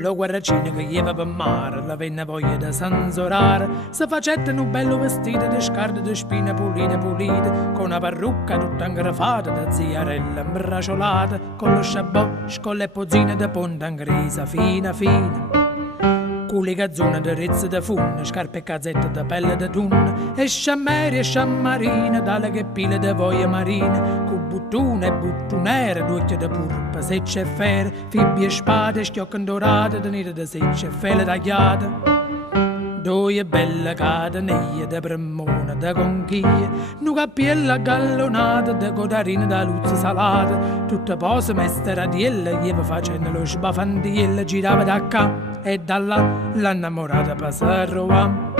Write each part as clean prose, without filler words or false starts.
Lo guarracino che ieva per mare, la venne voglia da sanzorare, se facette un bello vestito di scarpe di spine pulite, con una parrucca tutta ingrafata da ziarella imbraciolata, con lo sciaboccio, con le pozzine da ponta ingrisa fina. Culi gazzone di rizze da funne, scarpe e cazzette da pelle da tunne, e sciammeri e sciammarine, dalle che pile da voglia marine, cu buttune e buttunere, d'occhio da purpa, secce e fere, fibbi e spade, schiocche dorate, da nere da secce e fele tagliate. Due belle catenelle da premone, da conchiglie, nu cappiella gallonata, da codarine da luzza salata, tutte pose meste radielle, ieva facendo lo sbafandielle, girava da qua e da là, l'annamorata passarova.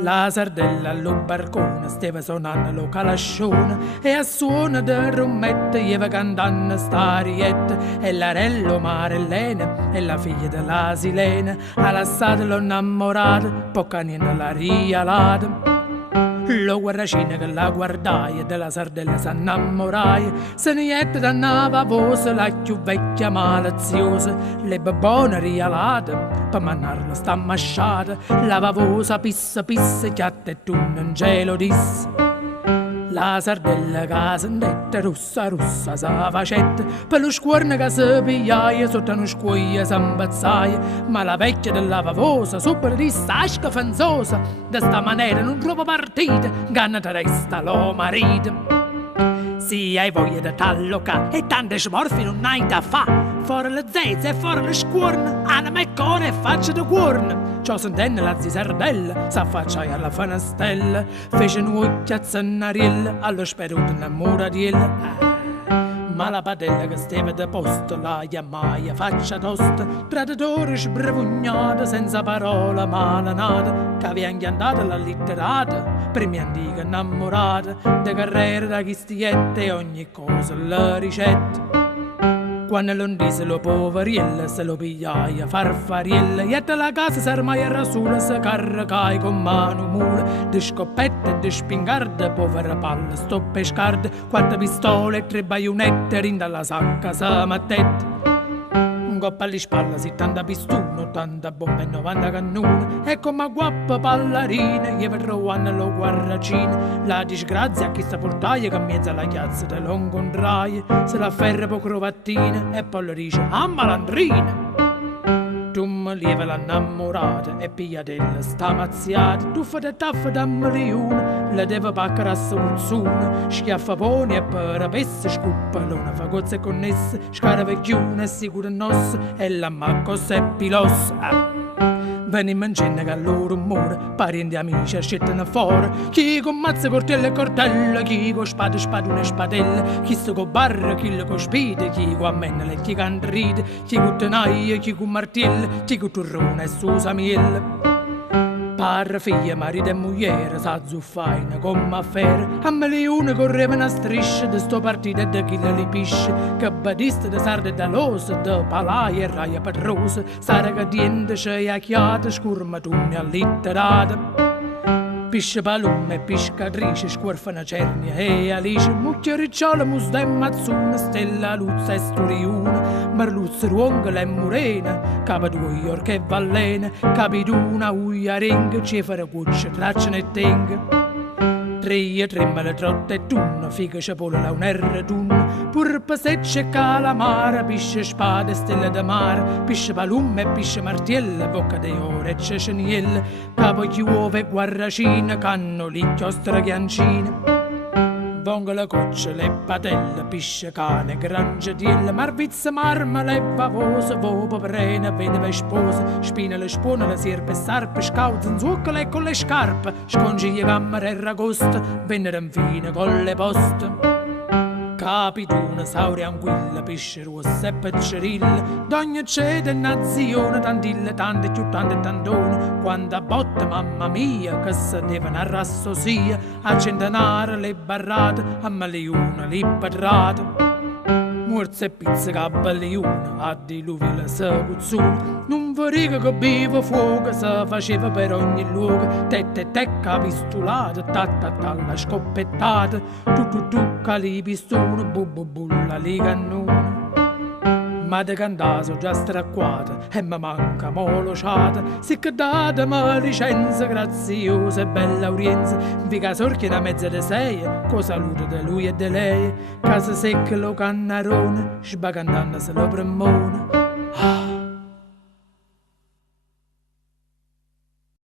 La sardella allo barcone stava suonando lo calascione e a suono del rummette ieva cantando stariette e l'arello Marellene e la figlia della Silene ha lasciato lo innamorato poca niente la rialata. Lo guarracino che la guardai e della sardella s'annamorai, se niente dannava voce la più vecchia maliziosa, le babone rialate per mannarla sta masciata, la vavosa pissa chiatta e tu non gelo disse. La sardella che s'andetta russa sa facetta, per lo scuorno che si pigliaia sotto uno scuoia s'ambazzaia, ma la vecchia della vavosa sopra disse asca fanzosa, da sta maniera non trovo partita, ganna te resta lo marito. Sì, hai voglia di talloca e tante smorfi non hai da fa, fuori le zezze e fuori le scuorne, anima e core e faccia di cuorne. Ciò sentenne la zi sardella, s'affacciai alla fanastella, fece un occhio a zannariella, allo speruto innamoratiella. Ma la padella che stava da posto la chiamai a faccia tosta, traditore sbrevugnata, senza parola malanata, che aveva andato la litterata, primi antica innamorata, de carriera da chistiette e ogni cosa la ricetta. Quando non disse lo poveriello, se lo pigliai a farfariello, e la casa s'armai a rasula, se caricai con mano mula, di scoppette e di spingarde, povera palla, sto pescarde, quattro pistole e 3 baionette, rinda alla sacca, sa mattette. Un coppa alle spalle, 70 pistone, 80 bombe e 90 cannone, e come guappa pallarina, gli verrò lo guarracino, la disgrazia a chi sta portaia, che in mezzo alla chiazza te lo incontrai, se la ferra po' crovattina, e poi le dice, ah malandrina! Tu mi lieva l'annamorata e pigliatella sta mazziata, tuffa da taffa da milione, la deve paccare a soluzione, schiaffa poni e per pesse, scuppalona, fa cozze connesse, scara vecchione, sicuro nos, e la maccossa e pilossa. Venimmo in cena che a loro rumore, parenti e amici ascettano fuori, chi con mazze, coltello e cortella, chi con spade, spadone e spadella, chi sto con barra, chi con spide, chi con ammennale, chi con ride, chi con tenaia, chi con martello, chi con turrone e susamiella. Parra, figlia, marito e moglie, sa zuffaina come affare, a milione correvano a strisce di sto partito e di chi le lipisce, che badista di sarde e da lose, di palaia e raia patrosa, sara che diente c'è a chiate, scurmatunne allitterate. Pisce palume, piscatrice, scuorfana cernia e alice, mucchia ricciola, musda e mazzuna, stella, luzza e sturiuna, merluzza, ruongola e murena, capa due orche e vallene, capiduna, uia, ring, cefara, cuccia, traccia e tenga. Treie, tremmale, trotta e tunna, figa, ciapola, la un tunna, purpa, secce, calamara, pisce, spade, stella da mare, pisce palume, pisce martiella, bocca de ore e ceceniella, capo chiuove, guarracina, cannoli, chiostra, ghiancina. Vongola, coccia, le patelle, pisce, cane, grangiatiella, marvizza, marmala e pavosa, vopo, prena, vedova e sposa, spina, le spone, la sierpe, sarpe, scauza, zuccola e con le scarpe, scongiglie, camera e ragosta, vennero infine con le poste. Capituna, sauria, anguilla, pesce rossa e peccerilla, d'ogni cede e nazione, tantille, tante, più tante, tantone, quando a botte, mamma mia, che se devono arrassosia, a centenare le barrate, a milione le patrate. Morse e pizza cabelliuna, a diluvio la secuzzuna, non veriga che vivo fuoco, se faceva per ogni luogo, tette tecca pistolata, ta la scoppettata, tu cali pistone, bulla li cannone. ma de cantaso già stracquata e mi manca molociata, si che date ma licenza graziosa e bella udienza, vi casorchi da mezza de sei, co saluto de lui e de lei, casa secca lo cannarone, sbagandando se lo premone. Ah.